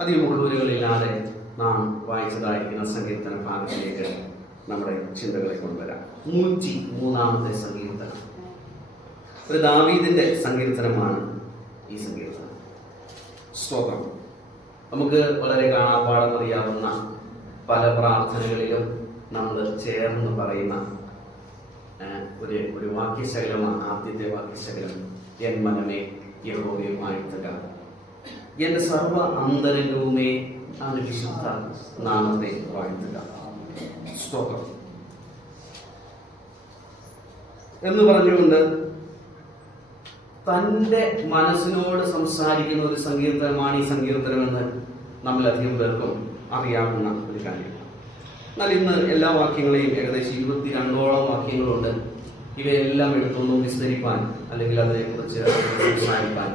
അധികം മുഴുവനുകളില്ലാതെ നാം വായിച്ചതായിരിക്കുന്ന സങ്കീർത്തന ഭാഗത്തിലേക്ക് നമ്മുടെ ചിന്തകളെ കൊണ്ടുവരാം. നൂറ്റി മൂന്നാമത്തെ സങ്കീർത്തനം. ഒരു ദാവീദിന്റെ സങ്കീർത്തനമാണ് ഈ സങ്കീർത്തനം. സ്തോത്രം. നമുക്ക് വളരെ കാണാപ്പാടം അറിയാവുന്ന പല പ്രാർത്ഥനകളിലും നമ്മൾ ചേർന്ന് പറയുന്ന ഒരു ഒരു വാക്യശകലമാണ് ആദ്യത്തെ വാക്യശകലം. എൻ മനമേ യഹോവയെ എന്റെ സർവ അന്തരംഗവുമേ അവന് വിശുദ്ധ നാമത്തെ വാഴ്ത്തുക സ്തോത്രം എന്ന് പറഞ്ഞുകൊണ്ട് തന്റെ മനസ്സിനോട് സംസാരിക്കുന്ന ഒരു സങ്കീർത്തനമാണ് ഈ സങ്കീർത്തനം എന്ന് നമ്മളധികം പേർക്കും അറിയാവുന്ന ഒരു കാര്യമാണ്. എന്നാൽ ഇന്ന് എല്ലാ വാക്യങ്ങളെയും ഏകദേശം ഇരുപത്തി രണ്ടോളം വാക്യങ്ങളുണ്ട്. ഇവയെല്ലാം എടുത്തൊന്നും വിസ്തരിപ്പാൻ അല്ലെങ്കിൽ അതിനെക്കുറിച്ച് സംസാരിക്കാൻ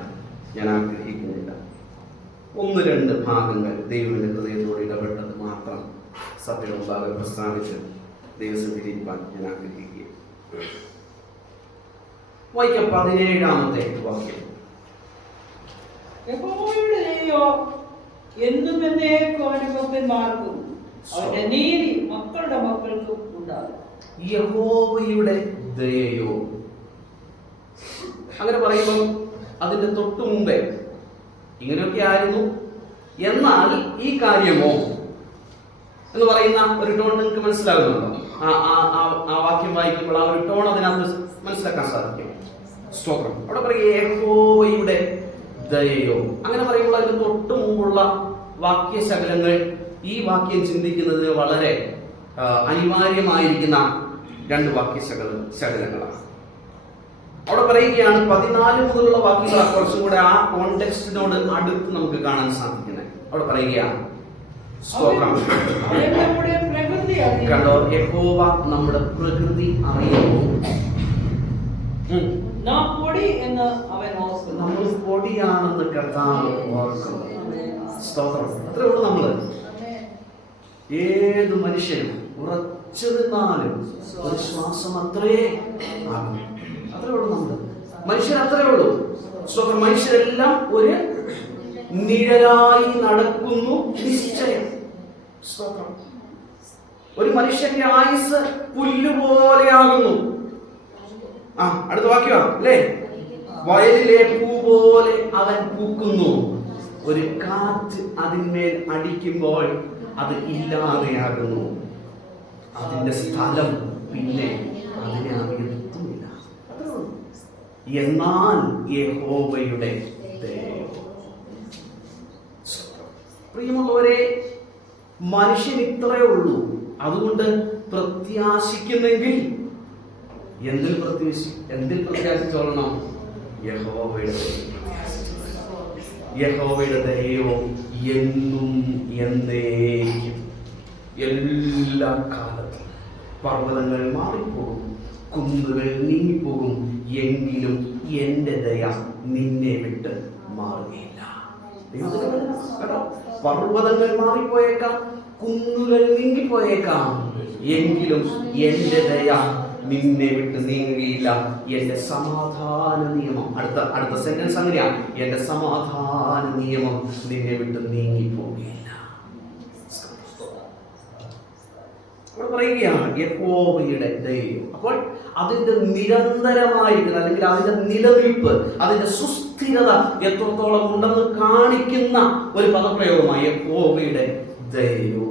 ഞാൻ ആഗ്രഹിക്കുന്നില്ല ഒന്ന് രണ്ട് ഭാഗങ്ങൾ ദൈവത്തിന്റെ ഹൃദയത്തോട് ഇടപെട്ടത് മാത്രം സത്യമുണ്ടാകെ പ്രസ്താവിച്ച് ദൈവസന്നിധിയിരിക്കാൻ ഞാൻ ആഗ്രഹിക്കുക വായിക്കാം പതിനേഴാമത്തെ വാക്യം. യഹോവയുടെ ദയോ എന്നും എന്നേക്കും അവന്റെ ഭക്തന്മാർക്കും അവന്റെ നീതി മക്കളുടെ മക്കൾക്കും ഉണ്ടാകും. യഹോവയുടെ ദയയോ. അങ്ങനെ പറയുമ്പോൾ അതിന്റെ തൊട്ടു മുമ്പേ ഇങ്ങനെയൊക്കെ ആയിരുന്നു. എന്നാൽ ഈ കാര്യമോ എന്ന് പറയുന്ന ഒരു ടോൺ നിങ്ങൾക്ക് മനസ്സിലാകുന്നുണ്ടോ? ആ വാക്യം വായിക്കുമ്പോൾ ആ ഒരു ടോൺ അതിനകത്ത് മനസ്സിലാക്കാൻ സാധിക്കും. സ്തോത്രം അവിടെ പറയുക യഹോവയുടെ ദയയോ. അങ്ങനെ പറയുമ്പോൾ അതിന് തൊട്ട് മുമ്പുള്ള വാക്യശകലങ്ങൾ ഈ വാക്യം ചിന്തിക്കുന്നതിന് വളരെ അനിവാര്യമായിരിക്കുന്ന രണ്ട് വാക്യശകല ശകലങ്ങളാണ്. അവിടെ പറയുകയാണ് പതിനാല് മുതലുള്ള വാക്യങ്ങൾ കുറച്ചും കൂടെ ആ കോണ്ടെക്സ്റ്റിനോട് അടുത്ത് നമുക്ക് കാണാൻ സാധിക്കുന്നത്. അവിടെ പറയുകയാണ്. സ്തോത്രം. കണ്ടോ? യഹോവ നമ്മുടെ പ്രകൃതി അറിയുന്നു. ഉം. നാം പൊടി എന്ന് അവൻ നമ്മൾ പൊടിയാണെന്ന് കർത്താവ് ഓർക്കുന്നു. സ്തോത്രം. അത്രേ ഉള്ളൂ നമ്മൾ. ഏത് മനുഷ്യനും ഉറച്ചു നിന്നാലും ഒരു ശ്വാസം അത്രേ ആകും അത്രേ ഉള്ളൂ നമ്മൾ മനുഷ്യൻ അത്രേ ഉള്ളൂ. സ്തോത്രം മനുഷ്യരെല്ലാം ഒരു നിഴലായി നടക്കുന്നു. നിശ്ചയം. സ്തോത്രം ഒരു മനുഷ്യന്റെ ആയുസ് പുല്ലുപോലെയാകുന്നു. ആ അടുത്ത വാക്യമാണ് അല്ലേ? വയലിലെ പൂ പോലെ അവൻ പൂക്കുന്നു. ഒരു കാറ്റ് അതിന്മേൽ അടിക്കുമ്പോൾ അത് ഇല്ലാതെയാകുന്നു. അതിന്റെ സ്ഥലം പിന്നെ അതിനെ ഉള്ളൂ. എന്നാൽ യഹോവയുടെ പ്രിയമുള്ളവരെ മനുഷ്യൻ ഇത്രയേ ഉള്ളൂ. അതുകൊണ്ട് പ്രത്യാശിക്കുന്നെങ്കിൽ എന്തിൽ പ്രത്യാശി എന്തിൽ പ്രത്യാശിച്ചോളണം? യഹോവയുടെ. യഹോവയുടെ ദയോ എന്നും എന്നേക്കും. എല്ലാ കാലത്തും പർവതങ്ങൾ മാറിപ്പോകും കുന്നുകൾ നീങ്ങിപ്പോകും എങ്കിലും എന്റെ ദയ നിന്നെ വിട്ട് മാറുകയില്ല? പർവതങ്ങൾ മാറിപ്പോയേക്കാം കുന്നുകൾ നീങ്ങിപ്പോയേക്കാം. എങ്കിലും എന്റെ ദയ നിന്നെ വിട്ട് നീങ്ങുകയില്ല. എന്റെ സമാധാന നിയമം. അടുത്ത അടുത്ത സെന്റൻസ് അങ്ങനെയാണ് എന്റെ സമാധാന നിയമം നിന്നെ വിട്ട് നീങ്ങിപ്പോവുകയില്ല ഇവിടെ പറയുകയാണ് യഹോവയുടെ ദൈവം. അപ്പോൾ അതിന്റെ നിരന്തരമായിരിക്കുന്ന അല്ലെങ്കിൽ അതിന്റെ നിലനിൽപ്പ് അതിന്റെ സുസ്ഥിരത എത്രത്തോളം ഉണ്ടെന്ന് കാണിക്കുന്ന ഒരു പദപ്രയോഗമായി യഹോവയുടെ ദൈവം.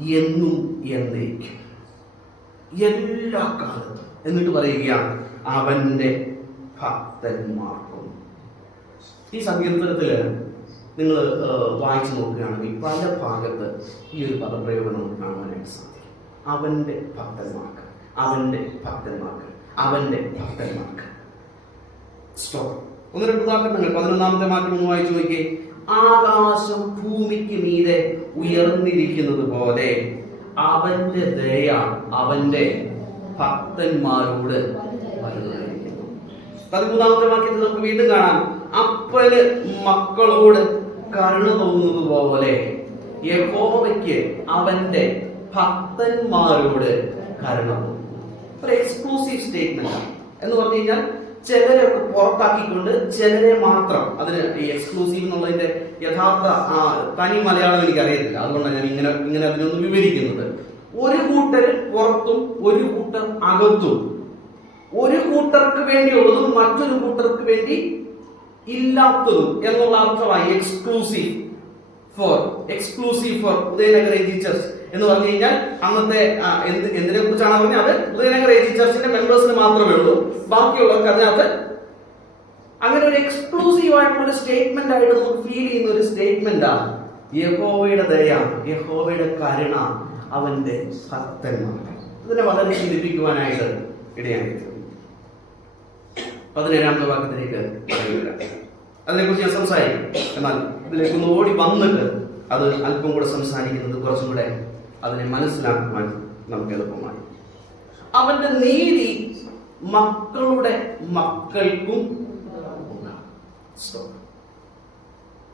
എന്നും എന്നേക്കും. എല്ലാ കാലത്തും. എന്നിട്ട് പറയുകയാണ് അവന്റെ ഭക്തന്മാർക്കും. ഈ സങ്കീർത്തനത്തിൽ നിങ്ങൾ വായിച്ചു നോക്കുകയാണെങ്കിൽ പല ഭാഗത്ത് ഈ ഒരു പദപ്രയോഗം നമുക്ക് കാണുവാനായിട്ട് സാധിക്കും. അവന്റെ ഭക്തന്മാർക്ക് അവന്റെ ഭക്തന്മാർക്ക് അവന്റെ ഭക്തന്മാർക്ക്. സ്റ്റോപ്പ് ഒന്ന് രണ്ട് ഉദാഹരണങ്ങൾ. പതിനൊന്നാമത്തെ മാറ്റം ഒന്ന് വായിച്ചു നോക്കിയേ. ആകാശം ഭൂമിക്ക് മീതെ ഉയർന്നിരിക്കുന്നത് പോലെ അവന്റെ ദയ അവന്റെ ഭക്തന്മാരോട് വലുതായിരിക്കുന്നു. പതിമൂന്നാമത്തെ വാക്യത്തിൽ നമുക്ക് വീണ്ടും കാണാം. അപ്പന് മക്കളോട് കരുണ തോന്നുന്നത് പോലെ യഹോവയ്ക്ക് അവന്റെ ഭക്തന്മാരോട് കരുണ. ഒരു എക്സ്ക്ലൂസീവ് സ്റ്റേറ്റ്മെന്റ് എന്ന് പറഞ്ഞു കഴിഞ്ഞാൽ ചിലരെ പുറത്താക്കിക്കൊണ്ട് ചിലരെ മാത്രം അതിന് ഈ എക്സ്ക്ലൂസീവ് എന്നുള്ളതിന്റെ യഥാർത്ഥ തനി മലയാളം എനിക്ക് അറിയത്തില്ല. അതുകൊണ്ടാണ് ഞാൻ ഇങ്ങനെ ഇങ്ങനെ അതിനൊന്ന് വിവരിക്കുന്നത്. ഒരു കൂട്ടർ പുറത്തും ഒരു കൂട്ടർ അകത്തും. ഒരു കൂട്ടർക്ക് വേണ്ടിയുള്ളതും മറ്റൊരു കൂട്ടർക്ക് വേണ്ടി ഇല്ലാത്തതും എന്നുള്ള അർത്ഥമായി exclusive for exclusive for Udayanagara church എന്ന് പറഞ്ഞു കഴിഞ്ഞാൽ അന്നത്തെ എന്ത് എന്തിനെ കുറിച്ചാണ് പറഞ്ഞത്? അത് ഉദയനഗർ എ മെമ്പേഴ്സിന് മാത്രമേ ഉള്ളൂ. ബാക്കിയുള്ളവർക്ക് അതിനകത്ത് അങ്ങനെ ഒരു എക്സ്ക്ലൂസീവ് ആയിട്ടുള്ള ഒരു സ്റ്റേറ്റ്മെന്റ് ആയിട്ട് നമുക്ക് ഫീൽ ചെയ്യുന്ന ഒരു സ്റ്റേറ്റ്മെന്റ് ആണ്. യഹോവയുടെ ദയ യഹോവയുടെ കരുണ അവന്റെ ഭക്തന്മാർ ഇതിനെ വളരെ ചിന്തിപ്പിക്കുവാനായിട്ട് ഇടയായിട്ടുണ്ട്. പതിനേഴാമത്തെ വാക്യത്തിലേക്ക് അതിനെക്കുറിച്ച് ഞാൻ സംസാരിക്കും. എന്നാൽ ഇതിലേക്ക് ഒന്ന് ഓടി വന്നിട്ട് അത് അല്പം കൂടെ സംസാരിക്കുന്നത് കുറച്ചും കൂടെ അതിനെ മനസ്സിലാക്കുവാൻ നമുക്ക് എളുപ്പമായി. അവന്റെ നീതി മക്കളുടെ മക്കൾക്കും.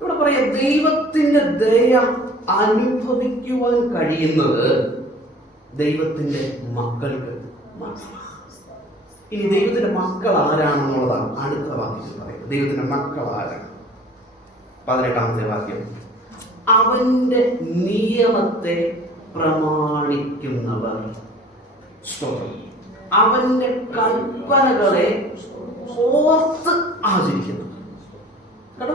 ഇവിടെ പറയാ ദൈവത്തിന്റെ ദയ അനുഭവിക്കുവാൻ കഴിയുന്നത് ദൈവത്തിന്റെ മക്കൾക്ക് മാത്രമാണ്. ഇനി ദൈവത്തിന്റെ മക്കൾ ആരാണെന്നുള്ളതാണ് അടുത്ത വാക്യം പറയുന്നത്. ദൈവത്തിന്റെ മക്കൾ ആരാണ്? പതിനെട്ടാമത്തെ വാക്യം. അവന്റെ നിയമത്തെ പ്രമാണിക്കുന്നവർ. സ്തോത്രം. അവന്റെ കൽപ്പനകളെ ഓർത്ത് ആചരിക്കുന്നു. കേട്ടോ?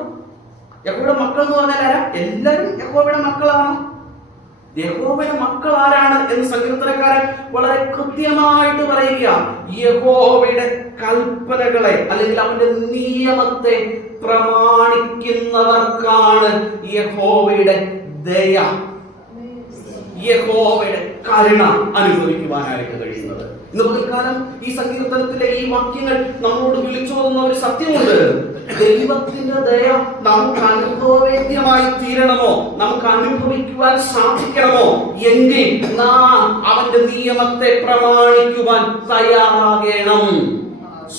യഹോവയുടെ മക്കൾ എന്ന് പറഞ്ഞാൽ ആരാ? എല്ലാവരും മക്കളാണ്. യഹോവയുടെ മക്കൾ ആരാണ് എന്ന് സങ്കീർത്തനക്കാരൻ വളരെ കൃത്യമായിട്ട് പറയുക യഹോവയുടെ കൽപ്പനകളെ അല്ലെങ്കിൽ അവന്റെ നിയമത്തെ പ്രമാണിക്കുന്നവർക്കാണ് യഹോവയുടെ ദയ. യഹോവയുടെ കരുണ അനുഭവിക്കുവാനായിട്ട് കഴിയുന്നത്. ഇന്ന് പകൽക്കാലം ഈ സങ്കീർത്തനത്തിലെ ഈ വാക്യങ്ങൾ നമ്മളോട് വിളിച്ചു തോന്നുന്ന ഒരു സത്യമുണ്ട്. ദൈവത്തിന്റെ ദയ നമുക്ക് അനുഭവവേദ്യമായി തീരണമോ? നമുക്ക് അനുഭവിക്കുവാൻ സാധിക്കണമോ? എങ്കിൽ നാം അവന്റെ നിയമത്തെ പ്രമാണിക്കുവാൻ തയ്യാറാകണം.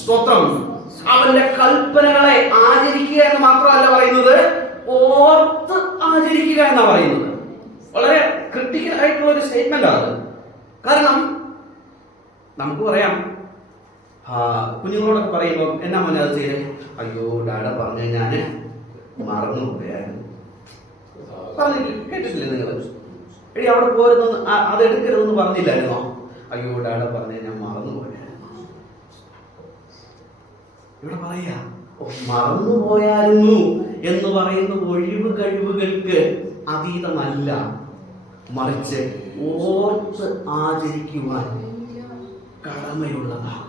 സ്തോത്രം. അവന്റെ കൽപ്പനകളെ ആചരിക്കുക എന്ന് മാത്രമല്ല പറയുന്നത് ഓർത്ത് ആചരിക്കുക എന്നാ പറയുന്നത്. വളരെ ക്രിട്ടിക്കൽ ആയിട്ടുള്ള ഒരു സ്റ്റേറ്റ്മെന്റ് ആണ് കാരണം നമുക്ക് പറയാം. കുഞ്ഞുങ്ങളോടൊക്കെ പറയുമ്പോൾ എന്നാ മോനെ അത് ചെയ്തേ? അയ്യോ ഡാഡ പറഞ്ഞു ഞാൻ മറന്നു പോയായിരുന്നു. പറഞ്ഞില്ല കേട്ടിട്ടില്ല നിങ്ങൾ എടി അവിടെ പോരുന്നു അത് എടുക്കരുതെന്ന് പറഞ്ഞില്ലായിരുന്നോ? അയ്യോ ഡാഡ പറഞ്ഞു ഞാൻ മറന്നു പോയായിരുന്നു. ഇവിടെ പറയാ മറന്നു പോയായിരുന്നു എന്ന് പറയുന്ന ഒഴിവ് കഴിവുകൾക്ക് അതീതമല്ല. മറിച്ച് ഓർത്ത് ആചരിക്കുവാൻ കടമയുള്ളതാണ്.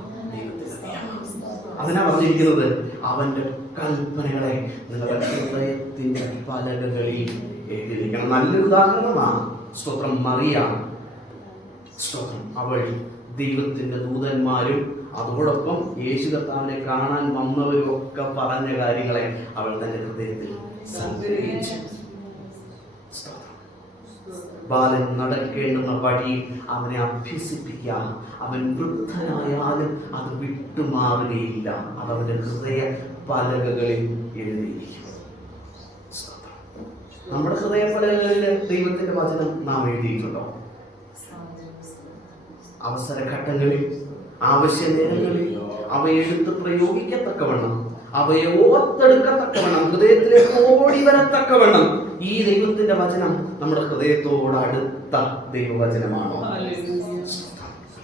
അതിനാ പറഞ്ഞിരിക്കുന്നത് അവന്റെ കൽപ്പനകളെ നിങ്ങളുടെ ഹൃദയത്തിന്റെ പലകകളിൽ എഴുതിയിരിക്കണം നല്ലൊരു ഉദാഹരണമാണ് സ്തോത്രം മറിയ സ്തോത്രം അവൾ ദൈവത്തിന്റെ ദൂതന്മാരും അതോടൊപ്പം യേശു കർത്താവിനെ കാണാൻ വന്നവരും ഒക്കെ പറഞ്ഞ കാര്യങ്ങളെ അവൾ തന്റെ ഹൃദയത്തിൽ സംഗ്രഹിച്ചു. ബാലൻ നടക്കേണ്ടുന്ന വഴിയിൽ അവനെ അഭ്യസിപ്പിക്കാം അവൻ വൃദ്ധനായാലും അത് വിട്ടുമാറുകയില്ല. അത് അവന്റെ ഹൃദയ പലകകളിൽ എഴുതിയിരിക്കും നമ്മുടെ ഹൃദയ പലകകളിൽ ദൈവത്തിന്റെ വചനം നാം എഴുതിയിട്ടുണ്ടോ? അവസരഘട്ടങ്ങളിൽ ആവശ്യ നേരങ്ങളിൽ അവ എടുത്ത് പ്രയോഗിക്കത്തക്കവണ്ണം അവയെ ഓർത്തെടുക്കത്തക്കവണ്ണം ഹൃദയത്തിലേക്ക് ഓടി വരത്തക്കവണ്ണം ഈ ദൈവത്തിന്റെ വചനം നമ്മുടെ ഹൃദയത്തോട് അടുത്ത ദൈവവചനമാണോ?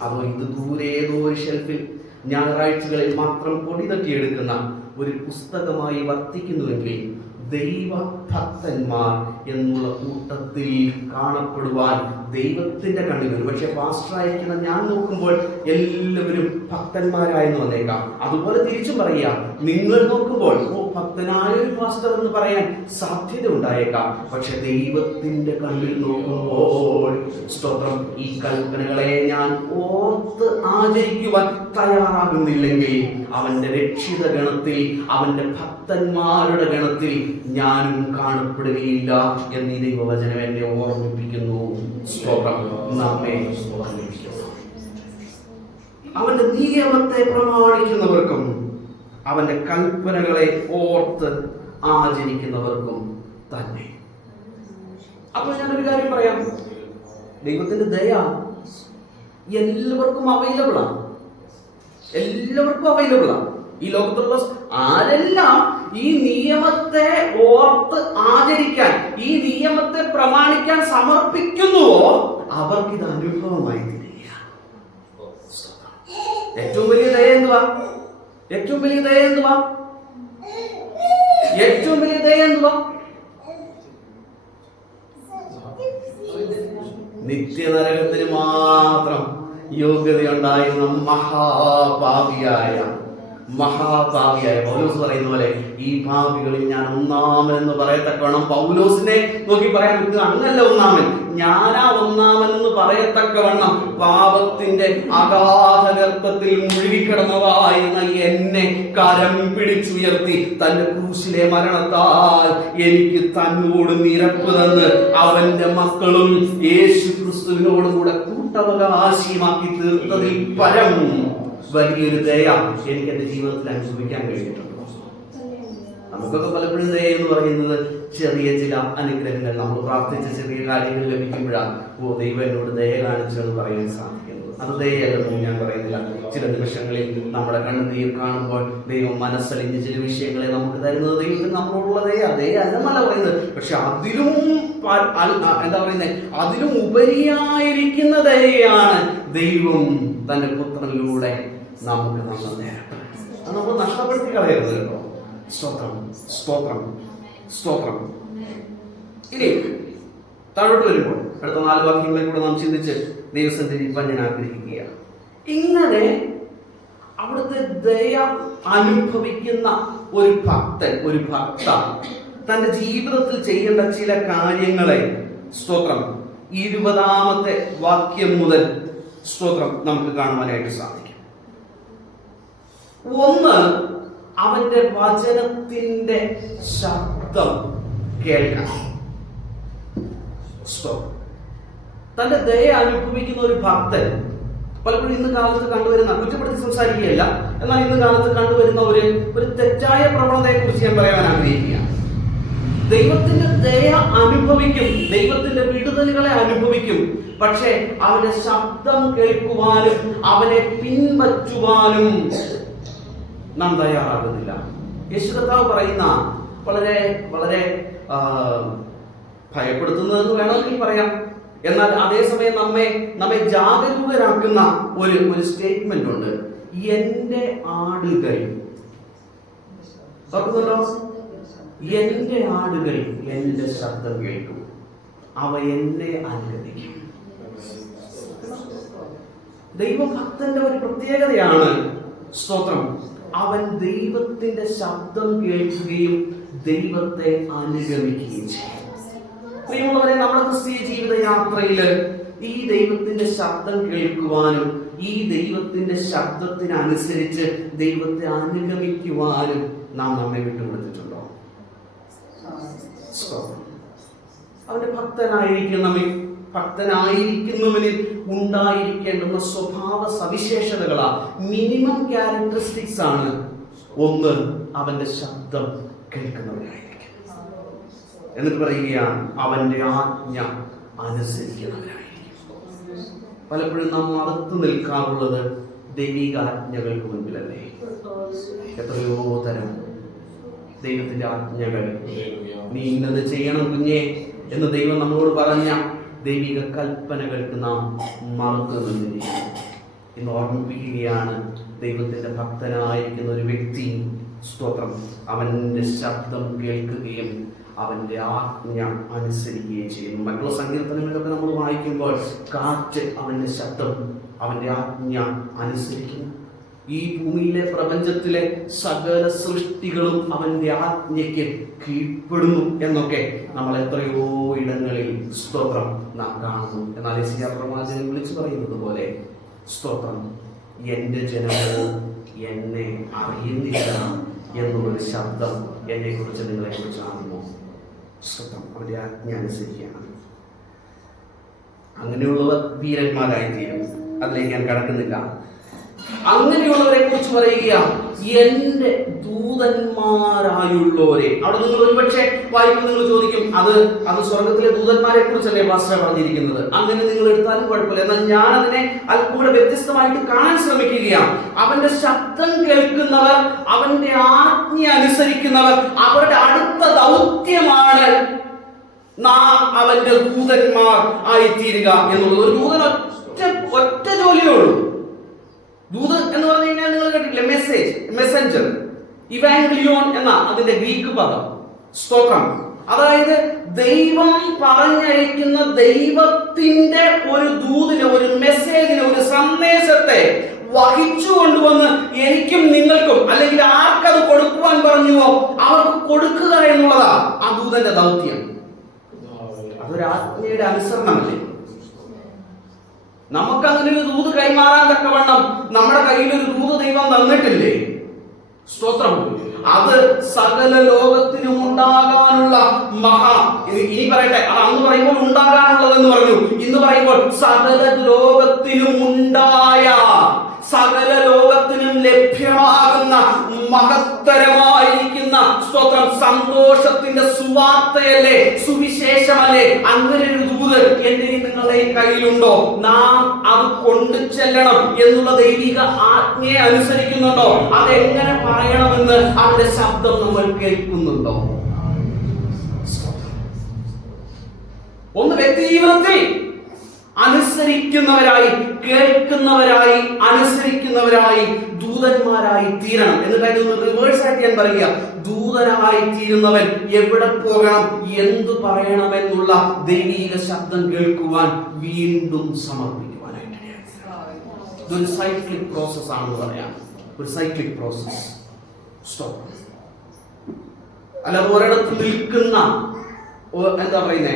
അതോ ഇത് ദൂരെ ഏതോ ഒരു ഷെൽഫിൽ ഞായറാഴ്ചകളിൽ മാത്രം പൊടി തട്ടിയെടുക്കുന്ന ഒരു പുസ്തകമായി വർത്തിക്കുന്നുവെങ്കിൽ ദൈവഭക്തന്മാർ എന്നുള്ള കൂട്ടത്തിൽ കാണപ്പെടുവാൻ ദൈവത്തിന്റെ കണ്ണിൽ വരും പക്ഷെ പാസ്റ്ററായിരിക്കുന്ന ഞാൻ നോക്കുമ്പോൾ എല്ലാവരും ഭക്തന്മാരായെന്ന് വന്നേക്കാം. അതുപോലെ തിരിച്ചു പറയുക നിങ്ങൾ നോക്കുമ്പോൾ ഭക്തനായ ഒരു പാസ്റ്റർ എന്ന് പറയാൻ സാധ്യത ഉണ്ടായേക്കാം. പക്ഷെ ദൈവത്തിന്റെ കണ്ണിൽ നോക്കുമ്പോൾ സ്തോത്രം ഈ കൽപ്പനകളെ ഞാൻ ഓർത്ത് ആചരിക്കുവാൻ തയ്യാറാകുന്നില്ലെങ്കിൽ അവന്റെ രക്ഷിത ഗണത്തിൽ അവന്റെ ഭക്തന്മാരുടെ ഗണത്തിൽ ഞാനും കാണപ്പെടുകയില്ല എന്ന് ഈ ദൈവവചനം എന്നെ ഓർമ്മിപ്പിക്കുന്നു. സ്തോത്രം. നമ്മെ അവന്റെ നിയമത്തെ പ്രമാണിക്കുന്നവർക്കും അവന്റെ കൽപ്പനകളെ ഓർത്ത് ആചരിക്കുന്നവർക്കും തന്നെ. അപ്പോൾ ഞാനൊരു കാര്യം പറയാം. ദൈവത്തിന്റെ ദയ എല്ലാവർക്കും അവൈലബിൾ ആണ്. എല്ലാവർക്കും അവൈലബിൾ ആണ്. ഈ ലോകത്തുള്ള ആരെല്ലാം ഈ നിയമത്തെ ഓർത്ത് ആചരിക്കാൻ ഈ നിയമത്തെ പ്രമാണിക്കാൻ സമർപ്പിക്കുന്നുവോ അവർക്ക് ഇത് അനുഭവമായി തിരിയ ഏറ്റവും വലിയ ദയ എന്തുവാ? ഏറ്റവും വലിയ ദയ എന്തുവാ? ഏറ്റവും വലിയ ദയ എന്തുവാ? നിത്യനരകത്തിന് മാത്രം യോഗ്യതയുണ്ടായിരുന്ന മഹാപാപിയായ മഹാപാപിയായ പൗലോസ് പറയുന്ന പോലെ ഈ ഭാവികളിൽ ഞാൻ ഒന്നാമൻ എന്ന് പറയത്തക്കവണ്ണം പൗലോസിനെ നോക്കി പറയാൻ പറ്റുക അങ്ങല്ല ഒന്നാമൻ. ഞാനാ ഒന്നാമൻ എന്ന് പറയത്തക്കവണ്ണം പാപത്തിന്റെ അഗാധ ഗർഭത്തിൽ മുഴുകിക്കിടന്നതായിരുന്ന എന്നെ കരം പിടിച്ചുയർത്തി തന്റെ ക്രൂശിലെ മരണത്താൽ എനിക്ക് തന്നോട് നിരപ്പ് തന്ന് അവന്റെ മക്കളും യേശു ക്രിസ്തുവിനോടും കൂടെ കൂട്ടവകാശിയുമാക്കി തീർത്തതിൽ പരം. വലിയൊരു ദയ എനിക്ക് എന്റെ ജീവിതത്തിൽ അനുഭവിക്കാൻ കഴിഞ്ഞിട്ടുണ്ട് നമുക്കൊക്കെ പലപ്പോഴും ദയ എന്ന് പറയുന്നത് ചെറിയ ചില അനുഗ്രഹങ്ങൾ. നമ്മൾ പ്രാർത്ഥിച്ച ചെറിയ കാര്യങ്ങൾ ലഭിക്കുമ്പോഴാണ്. ഓ ദൈവം എന്നോട് ദയ കാണിച്ചു എന്ന് പറയാൻ സാധിക്കുന്നത്. അത് ദയയല്ലെന്ന് ഞാൻ പറയുന്നില്ല. ചില നിമിഷങ്ങളിൽ നമ്മുടെ കണ്ണുനീർ കാണുമ്പോൾ ദൈവം മനസ്സലിഞ്ഞ് ചില വിഷയങ്ങളെ നമുക്ക് തരുന്നത് ദൈവത്തിന് നമ്മളോടുള്ള ദയ. ദയ അല്ലെന്നല്ല പറയുന്നത്. പക്ഷെ അതിലും എന്താ പറയുന്നത് അതിലും ഉപരിയായിരിക്കുന്ന ദയയാണ് ദൈവം തന്റെ പുത്രനിലൂടെ നമുക്ക് നമ്മൾ നേരം. അത് നമ്മൾ നഷ്ടപ്പെടുത്തി കളയരുത് കേട്ടോ. സ്തോത്രം സ്തോത്രം സ്തോത്രം. ഇനി താഴോട്ട് വരുമ്പോൾ അടുത്ത നാല് വാക്യങ്ങളെ കൂടെ നാം ചിന്തിച്ച് ദൈവസന്ധി ഞാൻ ആഗ്രഹിക്കുകയാണ്. ഇങ്ങനെ അവിടുത്തെ ദയ അനുഭവിക്കുന്ന ഒരു ഭക്തൻ ഒരു ഭക്ത തന്റെ ജീവിതത്തിൽ ചെയ്യേണ്ട ചില കാര്യങ്ങളെ സ്തോത്രം. ഇരുപതാമത്തെ വാക്യം മുതൽ സ്തോത്രം നമുക്ക് കാണുവാനായിട്ട് സാധിക്കും. ഒന്ന് അവന്റെ വചനത്തിന്റെ ശബ്ദം കേൾക്കണം തന്റെ ദയ അനുഭവിക്കുന്ന ഒരു ഭക്തൻ പലപ്പോഴും ഇന്ന് കാലത്ത് കണ്ടുവരുന്ന കുറ്റപ്പെടുത്തി സംസാരിക്കുകയല്ല എന്നാൽ ഇന്ന് കാലത്ത് കണ്ടുവരുന്ന ഒരു ഒരു തെറ്റായ പ്രവണതയെ കുറിച്ച് ഞാൻ പറയാൻ ആഗ്രഹിക്കുകയാണ്. ദൈവത്തിന്റെ ദയ അനുഭവിക്കും ദൈവത്തിന്റെ വിടുതലുകളെ അനുഭവിക്കും പക്ഷേ അവന്റെ ശബ്ദം കേൾക്കുവാനും അവനെ പിൻപറ്റുവാനും നാം തയ്യാറാകുന്നില്ല. യേശു കർത്താവ് പറയുന്ന വളരെ വളരെ ഭയപ്പെടുത്തുന്നതെന്ന് വേണമെങ്കിൽ പറയാം. എന്നാൽ അതേസമയം നമ്മെ നമ്മെ ജാഗരൂകരാക്കുന്ന ഒരു ഒരു സ്റ്റേറ്റ്മെന്റ് ഉണ്ട്. എന്റെ ആടുകൾ എന്റെ ആടുകൾ എന്റെ ശബ്ദം കേൾക്കും. അവ എന്നെ അനുഗമിക്കും. ദൈവഭക്തന്റെ ഒരു പ്രത്യേകതയാണ് സ്തോത്രം. അവൻ ദൈവത്തിന്റെ ശബ്ദം കേൾക്കുകയും ദൈവത്തെ അനുഗമിക്കുകയും ചെയ്യും. പ്രിയമുള്ളവരെ നമ്മുടെ ക്രിസ്തീയ ജീവിത യാത്രയിൽ ഈ ദൈവത്തിന്റെ ശബ്ദം കേൾക്കുവാനും ഈ ദൈവത്തിന്റെ ശബ്ദത്തിനനുസരിച്ച് ദൈവത്തെ അനുഗമിക്കുവാനും നാം നമ്മെ വിട്ടുകൊടുത്തിട്ടുണ്ടോ. അവന്റെ ഭക്തനായിരിക്കുന്നവൻ ഭക്തനായിരിക്കുന്നവനിൽ ഉണ്ടായിരിക്കേണ്ടുന്ന സ്വഭാവ സവിശേഷതകളാ മിനിമം ക്യാരക്ടറിസ്റ്റിക്സ് ആണ്. ഒന്ന് അവന്റെ ശബ്ദം കേൾക്കുന്നവരായിരിക്കും എന്നിട്ട് പറയുകയാണ് അവന്റെ ആജ്ഞ അനുസരിക്കുന്നവരായിരിക്കും പലപ്പോഴും നാം മറത്തു നിൽക്കാറുള്ളത് ദൈവികാജ്ഞകൾക്ക് മുൻപിലല്ലേ? എത്രയോ തരം ദൈവത്തിന്റെ ആജ്ഞകൾ. നീ ഇന്നത് ചെയ്യണം കുഞ്ഞേ എന്ന് ദൈവം നമ്മളോട് പറഞ്ഞ ദൈവിക കൽപ്പനകൾക്ക് നാം മറന്നു എന്ന് ഓർമ്മിപ്പിക്കുകയാണ് ദൈവത്തിന്റെ ഭക്തനായിരിക്കുന്ന ഒരു വ്യക്തി. സ്തോത്രം. അവന്റെ ശബ്ദം കേൾക്കുകയും അവന്റെ ആജ്ഞ അനുസരിക്കുകയും ചെയ്യുന്നു. മറ്റുള്ള സങ്കീർത്തനങ്ങളിലൊക്കെ നമ്മൾ വായിക്കുമ്പോൾ കാറ്റ് അവന്റെ ശബ്ദം അവന്റെ ആജ്ഞ അനുസരിക്കുന്നു. ഈ ഭൂമിയിലെ പ്രപഞ്ചത്തിലെ സകല സൃഷ്ടികളും അവന്റെ ആജ്ഞയ്ക്ക് കീഴ്പ്പെടുന്നു എന്നൊക്കെ നമ്മൾ എത്രയോ സ്തോത്രം നാം കാണുന്നു. എന്നാൽ എസിയ പ്രവാചകൻ വിളിച്ചു പറയുന്നത് പോലെ സ്തോത്രം എന്റെ ജനമോ എന്നെ അറിയുന്നില്ല എന്നുള്ളൊരു ശബ്ദം എന്നെ കുറിച്ച് നിങ്ങളെ കുറിച്ച് സ്തോത്രം അവരുടെ ആജ്ഞ അനുസരിക്കുകയാണ്. അങ്ങനെയുള്ളവർ വീരന്മാരായി തീരും അതിലേക്ക് ഞാൻ കടക്കുന്നില്ല. അങ്ങനെയുള്ളവരെ കുറിച്ച് പറയുക എന്റെ ദൂതന്മാരായുള്ളവരെ. അവിടെ നിങ്ങൾ ഒരുപക്ഷെ വായിക്കുമ്പോൾ നിങ്ങൾ ചോദിക്കും അത് അത് സ്വർഗത്തിലെ ദൂതന്മാരെ കുറിച്ചല്ലേ പാസ്റ്റർ പറഞ്ഞിരിക്കുന്നത്? അങ്ങനെ നിങ്ങൾ എടുത്താലും കുഴപ്പമില്ല. എന്നാൽ ഞാൻ അതിനെ അല്പം കൂടെ വ്യത്യസ്തമായിട്ട് കാണാൻ ശ്രമിക്കുകയാണ് അവന്റെ ശബ്ദം കേൾക്കുന്നവർ അവന്റെ ആജ്ഞ അനുസരിക്കുന്നവർ അവരുടെ അടുത്ത ദൗത്യമാണ് നാം അവന്റെ ദൂതന്മാർ ആയിത്തീരുക എന്നുള്ളത്. ഒരു ദൂതൻ ഒറ്റ ഒറ്റ ജോലിയേ ഉള്ളൂ. ദൂതൻ എന്ന് പറഞ്ഞു കഴിഞ്ഞാൽ നിങ്ങൾ കേട്ടിട്ടില്ലേ? മെസ്സേജ് മെസ്സഞ്ചർ ഇവാംഗ്ലിയോൺ എന്ന അതിന്റെ ഗ്രീക്ക് പദം. സ്തോത്രം. അതായത് ദൈവം പറഞ്ഞയക്കുന്ന ദൈവത്തിന്റെ ഒരു ദൂതിനെ ഒരു മെസ്സേജിനെ ഒരു സന്ദേശത്തെ വഹിച്ചു കൊണ്ടുവന്ന് എനിക്കും നിങ്ങൾക്കും അല്ലെങ്കിൽ ആർക്കത് കൊടുക്കുവാൻ പറഞ്ഞുവോ അവർക്ക് കൊടുക്കുക എന്നുള്ളതാ ആ ദൂതന്റെ ദൗത്യം. അതൊരു ആത്മീയുടെ അനുസരണമല്ലേ? നമുക്ക് അങ്ങനെ ഒരു ദൂത് കൈമാറാൻ തക്കവണ്ണം നമ്മുടെ കയ്യിൽ ഒരു ദൂത് ദൈവം തന്നിട്ടില്ലേ? സ്തോത്രം. അത് സകല ലോകത്തിനും ഉണ്ടാകാനുള്ള മഹാ ഇനി പറയട്ടെ അത് അന്ന് പറയുമ്പോൾ ഉണ്ടാകാനുള്ളതെന്ന് പറഞ്ഞു. ഇന്ന് പറയുമ്പോൾ സകല ലോകത്തിനും ഉണ്ടായ സകല ലോകത്തിനും ലഭ്യമാകുന്ന മഹത്തരമായിരിക്കുന്ന സ്വത്രം സന്തോഷത്തിന്റെ സുവാർത്തയല്ലേ? സുവിശേഷമല്ലേ? അങ്ങനെ ഒരു ദൂത് എന്റെ നിങ്ങളുടെ കയ്യിലുണ്ടോ? നാം അത് കൊണ്ടു ചെല്ലണം എന്നുള്ള ദൈവിക ആജ്ഞയെ അനുസരിക്കുന്നുണ്ടോ? അതെങ്ങനെ പറയണമെന്ന് അവരുടെ ശബ്ദം നമ്മൾ കേൾക്കുന്നുണ്ടോ? ഒന്ന് വ്യക്തി ജീവിതത്തിൽ അനുസരിക്കുന്നവരായി കേൾക്കുന്നവരായി അനുസരിക്കുന്നവരായി ദൂതന്മാരായി തീരണം. എന്നിട്ട് അതിനൊന്ന് റിവേഴ്സ് ആയിട്ട് ഞാൻ പറയുക. ദൂതനായി തീരുന്നവൻ എവിടെ പോകണം? എന്തു പറയണമെന്നുള്ള ദൈവീക ശബ്ദം കേൾക്കുവാൻ വീണ്ടും സമർപ്പിക്കുവാനായിട്ട് സൈക്ലിക് പ്രോസസ് ഒരു സൈക്ലിക് പ്രോസസ് സ്റ്റോപ്പ് അല്ല ഒരിടത്ത് നിൽക്കുന്ന എന്താ പറയുന്നേ?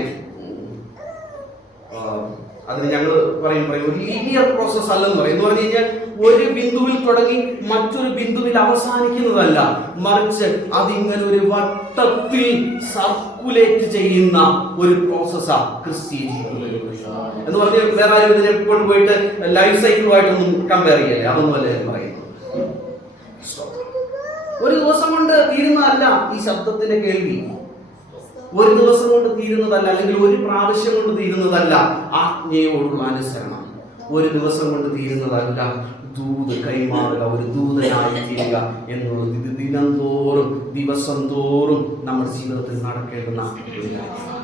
അതിന് ഞങ്ങൾ പറയും പറയും ഒരു ലീനിയർ പ്രോസസ് അല്ലെന്ന് പറയും. എന്ന് പറഞ്ഞു കഴിഞ്ഞാൽ ഒരു ബിന്ദുവിൽ തുടങ്ങി മറ്റൊരു ബിന്ദുവിൽ അവസാനിക്കുന്നതല്ല. മറിച്ച് അതിങ്ങനെ ഒരു വട്ടത്തിൽ സർക്കുലേറ്റ് ചെയ്യുന്ന ഒരു പ്രോസസ്സാണ് ക്രിസ്ത്യൻ എന്ന് പറഞ്ഞാൽ വേറെ ആരും ഇതിനെ കൊണ്ടുപോയിട്ട് ലൈഫ് സൈക്കിളുമായിട്ടൊന്നും കമ്പയർ ചെയ്യല്ലേ? അതൊന്നും അല്ലേ ഞാൻ പറയുന്നത്. ഒരു ദിവസം കൊണ്ട് തീരുന്നതല്ല ഈ ശബ്ദത്തിന്റെ കേൾവി. ഒരു ദിവസം കൊണ്ട് തീരുന്നതല്ല അല്ലെങ്കിൽ ഒരു പ്രാവശ്യം കൊണ്ട് തീരുന്നതല്ല ആജ്ഞയോടുള്ള അനുസരണം. ഒരു ദിവസം കൊണ്ട് തീരുന്നതല്ല ദൂത് കൈമാറുക ഒരു ദൂതനായി തീരുക എന്നുള്ളത്. ഇത് ദിനം തോറും ദിവസം തോറും നമ്മുടെ ജീവിതത്തിൽ നടക്കേണ്ടുന്ന ഒരു കാര്യമാണ്.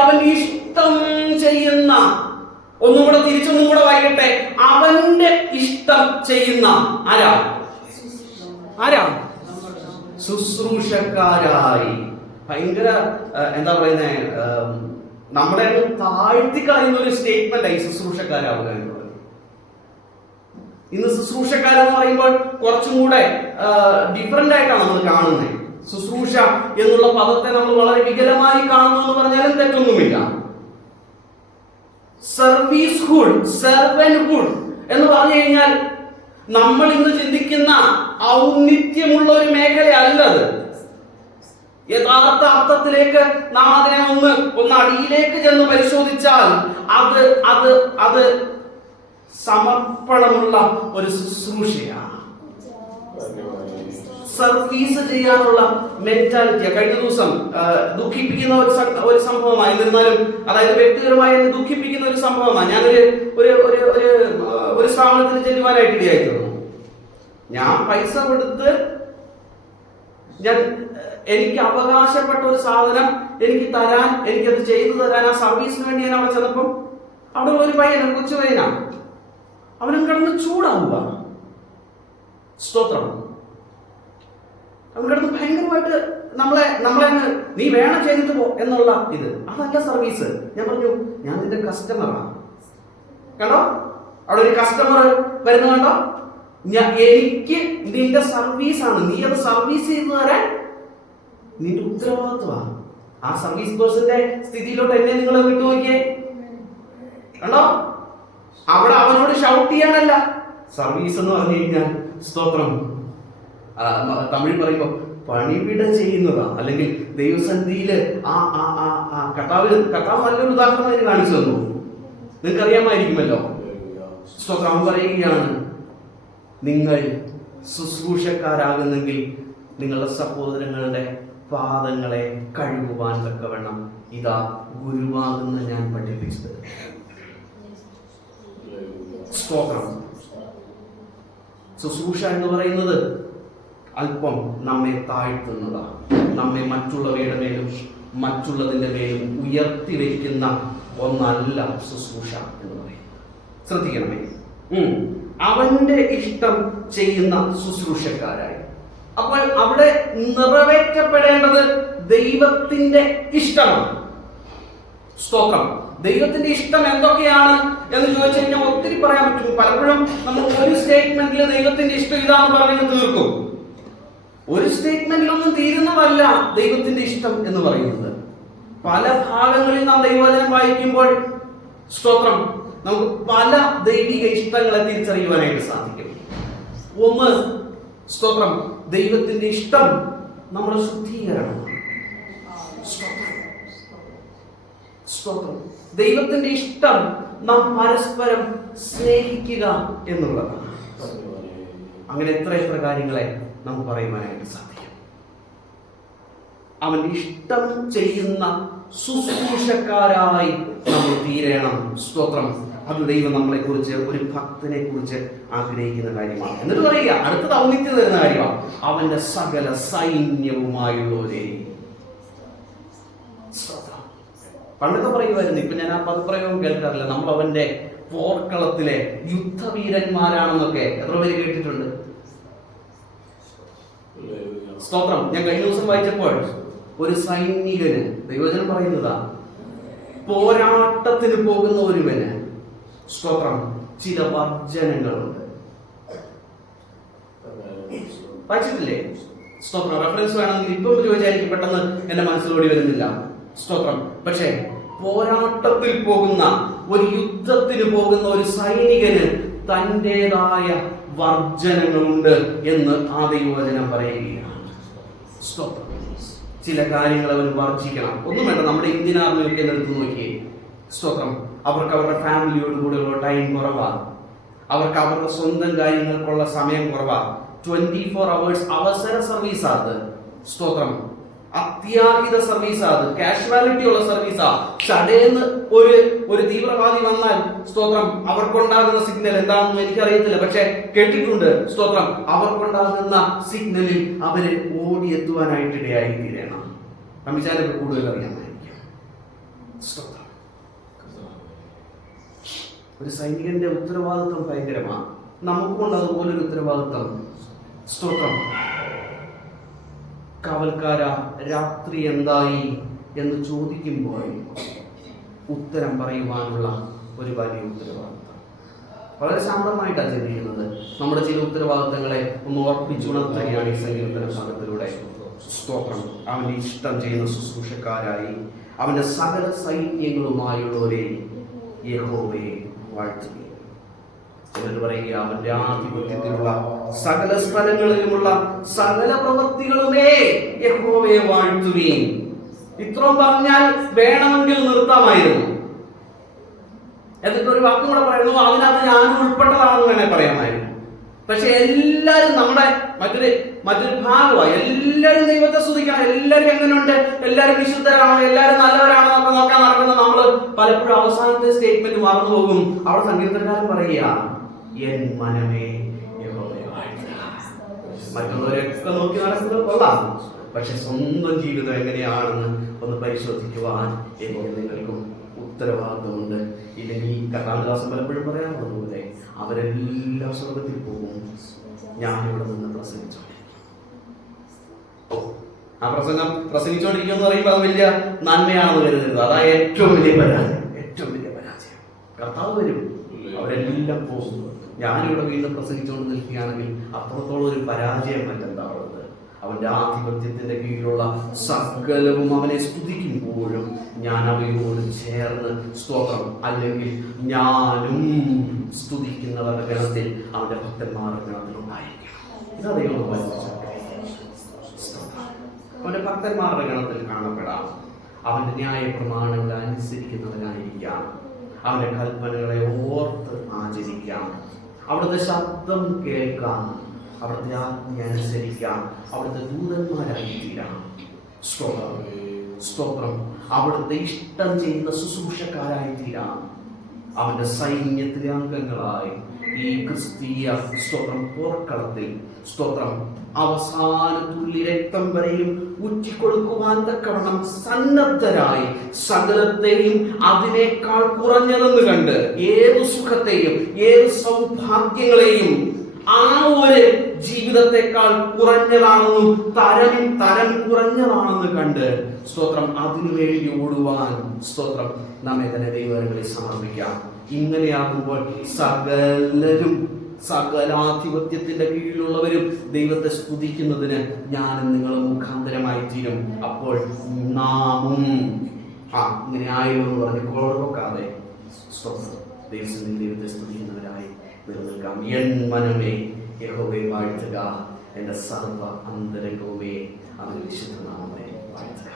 അവൻ ഇഷ്ടം ചെയ്യുന്ന ഒന്നും കൂടെ തിരിച്ചൊന്നും കൂടെ വായിക്കട്ടെ. അവന്റെ ഇഷ്ടം ചെയ്യുന്ന ആരാ? ആരാ? ശുശ്രൂഷക്കാരായി. ഭയങ്കര എന്താ പറയുന്നേ ആം, നമ്മളെ താഴ്ത്തി കളയുന്ന ഒരു സ്റ്റേറ്റ്മെന്റ് ആയി ശുശ്രൂഷക്കാരാവുക എന്നുള്ളത്. ഇന്ന് ശുശ്രൂഷക്കാരെന്ന് പറയുമ്പോൾ കുറച്ചും കൂടെ ഡിഫറെന്റ് ആയിട്ടാണ് നമ്മൾ കാണുന്നത് ശുശ്രൂഷ എന്നുള്ള പദത്തെ നമ്മൾ വളരെ വികലമായി കാണുന്നു എന്ന് പറഞ്ഞാലും തെറ്റൊന്നുമില്ല. സർവീസ് ഹുഡ് സെർവൻ ഹുഡ് എന്ന് പറഞ്ഞു കഴിഞ്ഞാൽ നമ്മൾ ഇന്ന് ചിന്തിക്കുന്ന ഔന്നിത്യമുള്ള ഒരു മേഖലയല്ല അത്. യഥാർത്ഥ അർത്ഥത്തിലേക്ക് നാം അതിനെ ഒന്ന് ഒന്ന് അടിയിലേക്ക് ചെന്ന് പരിശോധിച്ചാൽ അത് അത് അത് സമർപ്പണമുള്ള ഒരു ശുശ്രൂഷയാണ്. സർവീസ് ചെയ്യാനുള്ള മെന്റാലിറ്റിയാണ് കഴിഞ്ഞ ദിവസം ദുഃഖിപ്പിക്കുന്ന ഒരു ഒരു സംഭവമാണ് എന്നിരുന്നാലും അതായത് വ്യക്തിപരമായി ദുഃഖിപ്പിക്കുന്ന ഒരു സംഭവമാണ്. ഞാനൊരു ഒരു ഒരു ഒരു സ്ഥാപനത്തിൽ ചെല്ലുവാനായിട്ട് ഇടയായി തീർന്നു ഞാൻ പൈസ കൊടുത്ത് ഞാൻ എനിക്ക് അവകാശപ്പെട്ട ഒരു സാധനം എനിക്ക് തരാൻ എനിക്കത് ചെയ്തു തരാൻ ആ സർവീസിന് വേണ്ടി ഞാൻ അവിടെ ചെന്നപ്പം അവിടെ ഒരു പയ്യനും കൊച്ചു പയ്യനാണ് അവനും കിടന്ന് ചൂടാവുക. സ്തോത്രം. അവൻ കിടന്ന് ഭയങ്കരമായിട്ട് നമ്മളെ നമ്മളെ നീ വേണം ചെയ്തിട്ട് പോ എന്നുള്ള ഇത്. അതല്ല സർവീസ്. ഞാൻ പറഞ്ഞു ഞാൻ നിന്റെ കസ്റ്റമറാണ് കണ്ടോ? അവിടെ ഒരു കസ്റ്റമർ വരുന്ന കണ്ടോ? എനിക്ക് നിന്റെ സർവീസ് ആണ്. നീ അത് സർവീസ് ചെയ്തു തരാൻ നിന്റെ ഉത്തരവാദിത്വമാണ്. ആ സർവീസ് പേഴ്സന്റെ സ്ഥിതിയിലോട്ട് എന്നെ നിങ്ങൾ വിട്ടു നോക്കിയേ. കണ്ടോ? അവിടെ അവനോട് ഷൗട്ട് ചെയ്യാനല്ല. സർവീസ് എന്ന് പറഞ്ഞു കഴിഞ്ഞാൽ സ്തോത്രം. തമിഴ് പറയുമ്പോ പണിവിട ചെയ്യുന്നതാ. അല്ലെങ്കിൽ ദൈവസന്ധിയിൽ ആ ആ ആ ആ കർത്താവ് കർത്താവ് നല്ലൊരു ഉദാഹരണം കാണിച്ചു തന്നു. നിങ്ങൾക്ക് അറിയാമായിരിക്കുമല്ലോ സ്തോത്രം പറയുകയാണ്. നിങ്ങൾ ശുശ്രൂഷക്കാരാകുന്നെങ്കിൽ നിങ്ങളുടെ സഹോദരങ്ങളുടെ പാദങ്ങളെ കഴുകുവാൻ തക്കവണ്ണം ഇതാ ഗുരുവാകുന്ന ഞാൻ പഠിപ്പിച്ചത്. സ്തോത്രം. ശുശ്രൂഷ എന്ന് പറയുന്നത് അല്പം നമ്മെ താഴ്ത്തുന്നതാണ്. നമ്മെ മറ്റുള്ളവയുടെ മേലും മറ്റുള്ളതിന്റെ മേലും ഉയർത്തി വയ്ക്കുന്ന ഒന്നല്ല ശുശ്രൂഷ എന്ന് പറയുന്നത്. ശ്രദ്ധിക്കണമേ. അവന്റെ ഇഷ്ടം ചെയ്യുന്ന ശുശ്രൂഷക്കാരായി. അപ്പോൾ അവിടെ നിറവേറ്റപ്പെടേണ്ടത് ദൈവത്തിന്റെ ഇഷ്ടമാണ്. സ്തോത്രം. ദൈവത്തിന്റെ ഇഷ്ടം എന്തൊക്കെയാണ് എന്ന് ചോദിച്ചു കഴിഞ്ഞാൽ ഒത്തിരി പറയാൻ പറ്റും. പലപ്പോഴും നമ്മൾ ഒരു സ്റ്റേറ്റ്മെന്റിൽ ദൈവത്തിന്റെ ഇഷ്ടം ഇതാന്ന് പറഞ്ഞു തീർക്കും. ഒരു സ്റ്റേറ്റ്മെന്റിലൊന്നും തീരുന്നതല്ല ദൈവത്തിന്റെ ഇഷ്ടം എന്ന് പറയുന്നത്. പല ഭാഗങ്ങളിൽ നാം ദൈവവചനം വായിക്കുമ്പോൾ സ്തോത്രം. നമുക്ക് പല ദൈവിക ഇഷ്ടങ്ങളെ തിരിച്ചറിയുവാനായിട്ട് സാധിക്കും. ഒന്ന് സ്തോത്രം. ദൈവത്തിന്റെ ഇഷ്ടം നമ്മുടെ ശുദ്ധീകരണം. സ്തോത്രം. ദൈവത്തിന്റെ ഇഷ്ടം നാം പരസ്പരം സ്നേഹിക്കുക എന്നുള്ളതാണ്. അങ്ങനെ എത്ര എത്ര കാര്യങ്ങളെ നമുക്ക് പറയുവാനായിട്ട് സാധിക്കും. അവൻ ഇഷ്ടം ചെയ്യുന്ന ശുശ്രൂഷക്കാരായി നമ്മൾ തീരണം. സ്തോത്രം. അത് ദൈവം നമ്മളെ കുറിച്ച് ഒരു ഭക്തനെ കുറിച്ച് ആഗ്രഹിക്കുന്ന കാര്യമാണ്. എന്നിട്ട് പറയുക അടുത്തത് ഔന്നിത്യം തരുന്ന കാര്യമാണ്. അവന്റെ സകല സൈന്യവുമായുള്ളവരെ. പണ്ടൊക്കെ പറയുമായിരുന്നു ഇപ്പൊ ഞാൻ ആ പദപ്രയോഗം കേൾക്കാറില്ല. നമ്മൾ അവന്റെ പോർക്കളത്തിലെ യുദ്ധവീരന്മാരാണെന്നൊക്കെ എത്ര പേര് കേട്ടിട്ടുണ്ട്? സ്തോത്രം. ഞാൻ കഴിഞ്ഞ ദിവസം വായിച്ചപ്പോൾ ഒരു സൈനികന് ദൈവജനം പറയുന്നതാ പോരാട്ടത്തിന് പോകുന്ന ഒരുവന് സ്തോത്രം. ചില വർജനങ്ങളുണ്ട് വായിച്ചിട്ടില്ലേ? സ്തോത്രം. റെഫറൻസ് വേണമെങ്കിൽ ഇപ്പം ചോദിച്ചായിരിക്കും പെട്ടെന്ന് എന്റെ മനസ്സിലോടി വരുന്നില്ല. സ്തോത്രം. പക്ഷേ പോരാട്ടത്തിൽ പോകുന്ന ഒരു യുദ്ധത്തിന് പോകുന്ന ഒരു സൈനികന് തന്റെതായ വർജനങ്ങളുണ്ട് എന്ന് ആ ദൈവവചനം പറയുകയാണ്. സ്തോത്രം. ചില കാര്യങ്ങൾ അവൻ വർജിക്കണം ഒന്നും വേണ്ട. നമ്മുടെ ഇന്ത്യൻ ആർമിയൊക്കെ എടുത്ത് നോക്കിയേ. സ്തോത്രം. അവർക്ക് അവരുടെ ഫാമിലിയോട് കൂടെയുള്ള ടൈം കുറവാണ് അവർക്ക് അവരുടെ സ്വന്തം കാര്യങ്ങൾക്കുള്ള സമയം കുറവാണ് ട്വന്റി ഫോർ അവേഴ്സ് അവസര സർവീസ് അത്. സ്തോത്രം. അത്യാഹിത സർവീസ് അത്. കാഷ്വാലിറ്റി ഉള്ള സർവീസാ ചടേന്ന് ഒരു ഒരു തീവ്രവാദി വന്നാൽ സ്തോത്രം അവർക്കുണ്ടാകുന്ന സിഗ്നൽ എന്താണെന്ന് എനിക്കറിയത്തില്ല പക്ഷെ കേട്ടിട്ടുണ്ട്. സ്തോത്രം അവർക്കുണ്ടാകുന്ന സിഗ്നലിൽ അവർ ഓടിയെത്തുവാനായിട്ട് ഇടയായി തീരണം. അമിച്ചാലൊക്കെ കൂടുതൽ അറിയാമായിരിക്കും സ്തോത്രം. ഒരു സൈനികന്റെ ഉത്തരവാദിത്വം ഭയങ്കരമാണ്. നമുക്കുണ്ട് അതുപോലൊരു ഉത്തരവാദിത്വം. സ്തോത്രം. കാവൽക്കാര രാത്രി എന്തായി എന്ന് ചോദിക്കുമ്പോൾ ഉത്തരം പറയുവാനുള്ള ഒരു വലിയ ഉത്തരവാദിത്വം. വളരെ ശാന്തമായിട്ടാണ് ചിന്തിക്കുന്നത് നമ്മുടെ ചില ഉത്തരവാദിത്തങ്ങളെ ഒന്ന് ഓർപ്പിച്ചുണർത്തുകയാണ് ഈ സങ്കീർത്തന ഭാഗത്തിലൂടെ. സ്തോത്രം. അവന്റെ ഇഷ്ടം ചെയ്യുന്ന ശുശ്രൂഷക്കാരായി അവന്റെ സകല സൈന്യങ്ങളുമായുള്ളവരെ യഹോവയെ വാഴ്ത്തുകയും എന്നിട്ട് പറയുക അവന്റെ ആധിപത്യത്തിലുള്ള സകല സ്ഥലങ്ങളിലുമുള്ള സകല പ്രവൃത്തികളുമേ യഹോവയെ വാഴ്ത്തുകയും. ഇത്രയും പറഞ്ഞാൽ വേണമെങ്കിൽ നിർത്താമായിരുന്നു. എന്നിട്ട് ഒരു വാക്കും കൂടെ പറയുന്നു അതിനകത്ത് ഞാനും ഉൾപ്പെട്ടതാണെന്ന് വേണേ പറയാമായിരുന്നു. പക്ഷെ എല്ലാരും നമ്മുടെ മറ്റൊരു മറ്റൊരു ഭാഗമായി എല്ലാരും ദൈവത്തെ സ്തുതിക്കണം. എല്ലാരും എങ്ങനെയുണ്ട് എല്ലാരും വിശുദ്ധരാണോ. എല്ലാരും നല്ലവരാണോ നമ്മൾ നോക്കാൻ നടക്കുന്ന നമ്മൾ പലപ്പോഴും അവസാനത്തെ സ്റ്റേറ്റ്മെന്റ് മറന്നു പോകും. അവിടെ സങ്കീർത്തനക്കാരൻ പറയുക എൻ മനമേ യഹോവയെ വാഴ്ത്തുക." മറ്റുള്ളവരൊക്കെ നോക്കി നടക്കുന്നത് കൊള്ളാം. പക്ഷെ സ്വന്തം ജീവിതം എങ്ങനെയാണെന്ന് ഒന്ന് പരിശോധിക്കുവാൻ ഇപ്പോൾ നിങ്ങൾക്കും ഉത്തരവാദിത്വമുണ്ട്. ഇല്ലെങ്കിൽ കർണാടകാസം പലപ്പോഴും പറയാറുള്ളതുപോലെ അവരെല്ലാം സ്വർഗത്തിൽ പോകും. ഞാൻ ഇവിടെ നിന്ന് പ്രസംഗിച്ചോ ആ പ്രസംഗം പ്രസംഗിച്ചുകൊണ്ടിരിക്കുക പറയുമ്പോൾ അത് വലിയ നന്മയാണെന്ന് കരുതരുത്. അതാ ഏറ്റവും വലിയ പരാജയം. ഏറ്റവും വലിയ പരാജയം. കർത്താവ് വരും. അവരെല്ലാം പോകുന്നു ഞാനിവിടെ വീണ്ടും പ്രസംഗിച്ചുകൊണ്ട് നിൽക്കുകയാണെങ്കിൽ അപ്പുറത്തോളം ഒരു പരാജയം മറ്റെന്താവുള്ളത് അവന്റെ ആധിപത്യത്തിന്റെ കീഴിലുള്ള സകലവും അവനെ സ്തുതിക്കുമ്പോഴും ഞാൻ അവയോട് ചേർന്ന് സ്തോത്രം. അല്ലെങ്കിൽ ഞാനും സ്തുതിക്കുന്നവരുടെ ഗണത്തിൽ അവന്റെ ഭക്തന്മാരുടെ ഗണത്തിൽ ഉണ്ടായിരിക്കണം. ഇതാ ഭക്തന്മാരുടെ ഗണത്തിൽ കാണപ്പെടാം. അവന്റെ ന്യായ പ്രമാണങ്ങൾ അനുസരിക്കുന്നവനായിരിക്കാം. അവന്റെ കൽപ്പനകളെ ഓർത്ത് ആചരിക്കാം. അവിടുത്തെ ശബ്ദം കേൾക്കാം. അവിടുത്തെ അനുസരിക്കാം അവിടുത്തെ ദൂതന്മാരായി തീരാം. സ്തോത്രം സ്തോത്രം. അവിടുത്തെ ഇഷ്ടം ചെയ്യുന്ന ശുശ്രൂഷക്കാരായി തീരാം. അവന്റെ സൈന്യത്തിലെ അംഗങ്ങളായി ഈ ക്രിസ്തീയ സ്തോത്രം പോർക്കളത്തിൽ സ്തോത്രം അവസാന തുള്ളി രക്തം വരെയും ഉറ്റിക്കൊടുക്കുവാൻ തക്കവണ്ണം സന്നദ്ധരായി സകലത്തെയും അതിനേക്കാൾ കുറഞ്ഞതെന്ന് കണ്ട് ഏതു സുഖത്തെയും ഏത് സൗഭാഗ്യങ്ങളെയും ആ ഒരു ജീവിതത്തെക്കാൾ കുറഞ്ഞതാണെന്നും തരം തരം കുറഞ്ഞതാണെന്ന് കണ്ട് സ്തോത്രം അതിനു വേണ്ടി ഓടുവാൻ സ്തോത്രം നമ്മെ തന്നെ ദൈവങ്ങളെ സമർപ്പിക്കാം. ഇങ്ങനെയാകുമ്പോൾ സകലരും സകലാധിപത്യത്തിന്റെ കീഴിലുള്ളവരും ദൈവത്തെ സ്തുതിക്കുന്നതിന് ഞാനും നിങ്ങൾ മുഖാന്തരമായി തീരും. അപ്പോൾ നാമും ആ ഇങ്ങനെ ആയോ എന്ന് പറഞ്ഞ് കുളർവെക്കാതെ ദൈവത്തെ സ്തുതിക്കുന്നവരായി. നിലനിൽക്കാം എൻ മനമേ യഹോവെ വാഴ്ത്തുക എന്റെ സർവ അന്തരംഗവുമേ അതിന് വിശുദ്ധനാമേ വാഴ്ത്തുക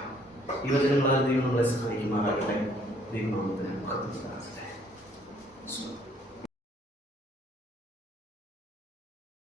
ഈ വചനങ്ങളാൽ ദൈവം നമ്മളെ സഹായിക്കുമാറാകട്ടെ ദൈവനാമത്തിന്. സ്തോത്രം.